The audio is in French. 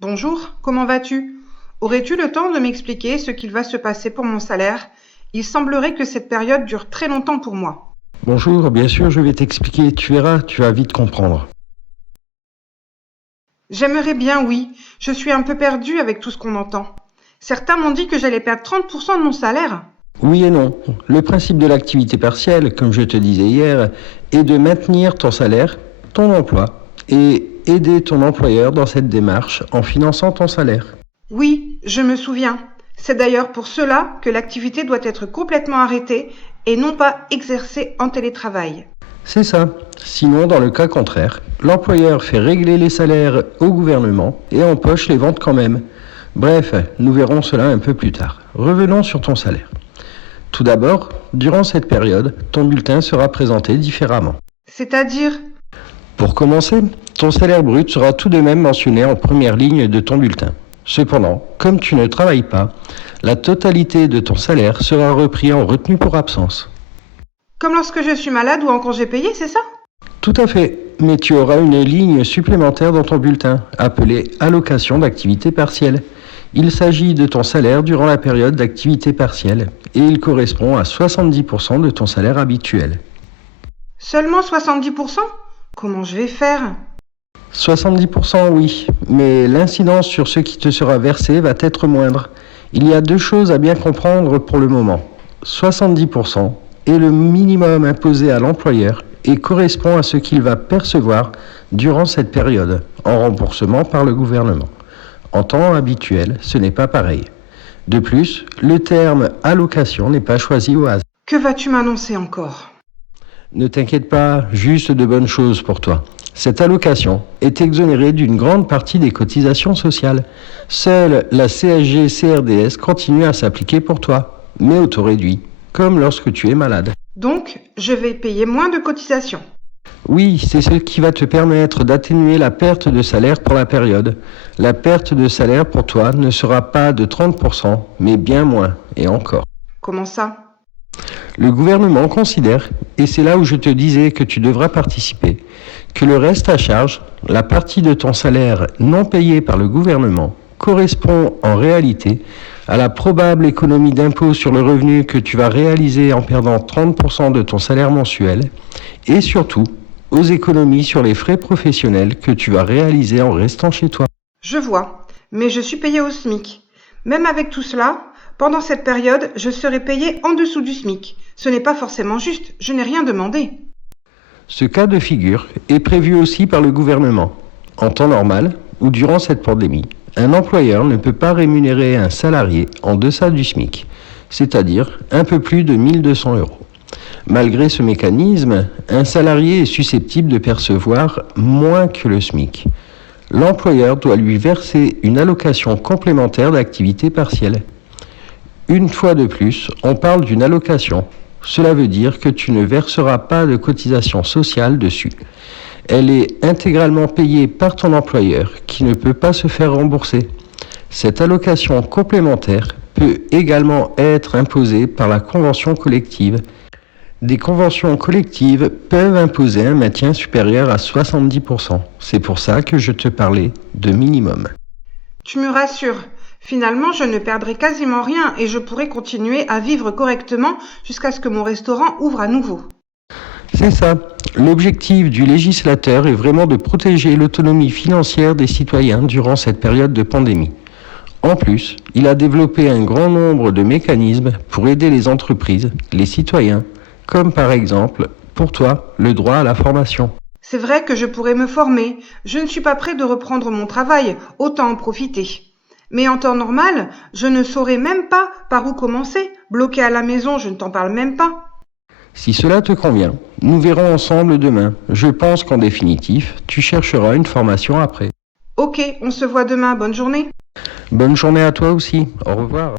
Bonjour, comment vas-tu? Aurais-tu le temps de m'expliquer ce qu'il va se passer pour mon salaire? Il semblerait que cette période dure très longtemps pour moi. Bonjour, bien sûr, je vais t'expliquer. Tu verras, tu vas vite comprendre. J'aimerais bien, oui. Je suis un peu perdue avec tout ce qu'on entend. Certains m'ont dit que j'allais perdre 30% de mon salaire. Oui et non. Le principe de l'activité partielle, comme je te disais hier, est de maintenir ton salaire, ton emploi, et aider ton employeur dans cette démarche en finançant ton salaire. Oui, je me souviens. C'est d'ailleurs pour cela que l'activité doit être complètement arrêtée et non pas exercée en télétravail. C'est ça. Sinon, dans le cas contraire, l'employeur fait régler les salaires au gouvernement et empoche les ventes quand même. Bref, nous verrons cela un peu plus tard. Revenons sur ton salaire. Tout d'abord, durant cette période, ton bulletin sera présenté différemment. C'est-à-dire, Pour commencer, ton salaire brut sera tout de même mentionné en première ligne de ton bulletin. Cependant, comme tu ne travailles pas, la totalité de ton salaire sera repris en retenue pour absence. comme lorsque je suis malade ou en congé payé, c'est ça? Tout à fait, mais tu auras une ligne supplémentaire dans ton bulletin, appelée allocation d'activité partielle. Il s'agit de ton salaire durant la période d'activité partielle et il correspond à 70% de ton salaire habituel. Seulement 70%? Comment je vais faire? 70% oui, mais l'incidence sur ce qui te sera versé va être moindre. Il y a deux choses à bien comprendre pour le moment. 70% est le minimum imposé à l'employeur et correspond à ce qu'il va percevoir durant cette période, en remboursement par le gouvernement. En temps habituel, ce n'est pas pareil. De plus, le terme allocation n'est pas choisi au hasard. Que vas-tu m'annoncer encore? Ne t'inquiète pas, juste de bonnes choses pour toi. Cette allocation est exonérée d'une grande partie des cotisations sociales. Seule la CSG-CRDS continue à s'appliquer pour toi, mais au taux réduit, comme lorsque tu es malade. Donc, je vais payer moins de cotisations. Oui, c'est ce qui va te permettre d'atténuer la perte de salaire pour la période. La perte de salaire pour toi ne sera pas de 30%, mais bien moins, et encore. Comment ça? Le gouvernement considère, et c'est là où je te disais que tu devras participer, que le reste à charge, la partie de ton salaire non payée par le gouvernement, correspond en réalité à la probable économie d'impôt sur le revenu que tu vas réaliser en perdant 30% de ton salaire mensuel, et surtout aux économies sur les frais professionnels que tu vas réaliser en restant chez toi. Je vois, mais je suis payée au SMIC. Même avec tout cela, pendant cette période, je serai payée en dessous du SMIC. Ce n'est pas forcément juste, je n'ai rien demandé. Ce cas de figure est prévu aussi par le gouvernement. En temps normal ou durant cette pandémie, un employeur ne peut pas rémunérer un salarié en deçà du SMIC, c'est-à-dire un peu plus de 1 200 euros. Malgré ce mécanisme, un salarié est susceptible de percevoir moins que le SMIC. L'employeur doit lui verser une allocation complémentaire d'activité partielle. Une fois de plus, on parle d'une allocation. Cela veut dire que tu ne verseras pas de cotisation sociale dessus. Elle est intégralement payée par ton employeur qui ne peut pas se faire rembourser. Cette allocation complémentaire peut également être imposée par la convention collective. Des conventions collectives peuvent imposer un maintien supérieur à 70%. C'est pour ça que je te parlais de minimum. Tu me rassures. Finalement, je ne perdrai quasiment rien et je pourrai continuer à vivre correctement jusqu'à ce que mon restaurant ouvre à nouveau. C'est ça. L'objectif du législateur est vraiment de protéger l'autonomie financière des citoyens durant cette période de pandémie. En plus, il a développé un grand nombre de mécanismes pour aider les entreprises, les citoyens, comme par exemple, pour toi, le droit à la formation. C'est vrai que je pourrais me former. Je ne suis pas prêt de reprendre mon travail, autant en profiter. Mais en temps normal, je ne saurais même pas par où commencer. Bloqué à la maison, je ne t'en parle même pas. Si cela te convient, nous verrons ensemble demain. Je pense qu'en définitif, tu chercheras une formation après. Ok, on se voit demain, bonne journée. Bonne journée à toi aussi. Au revoir.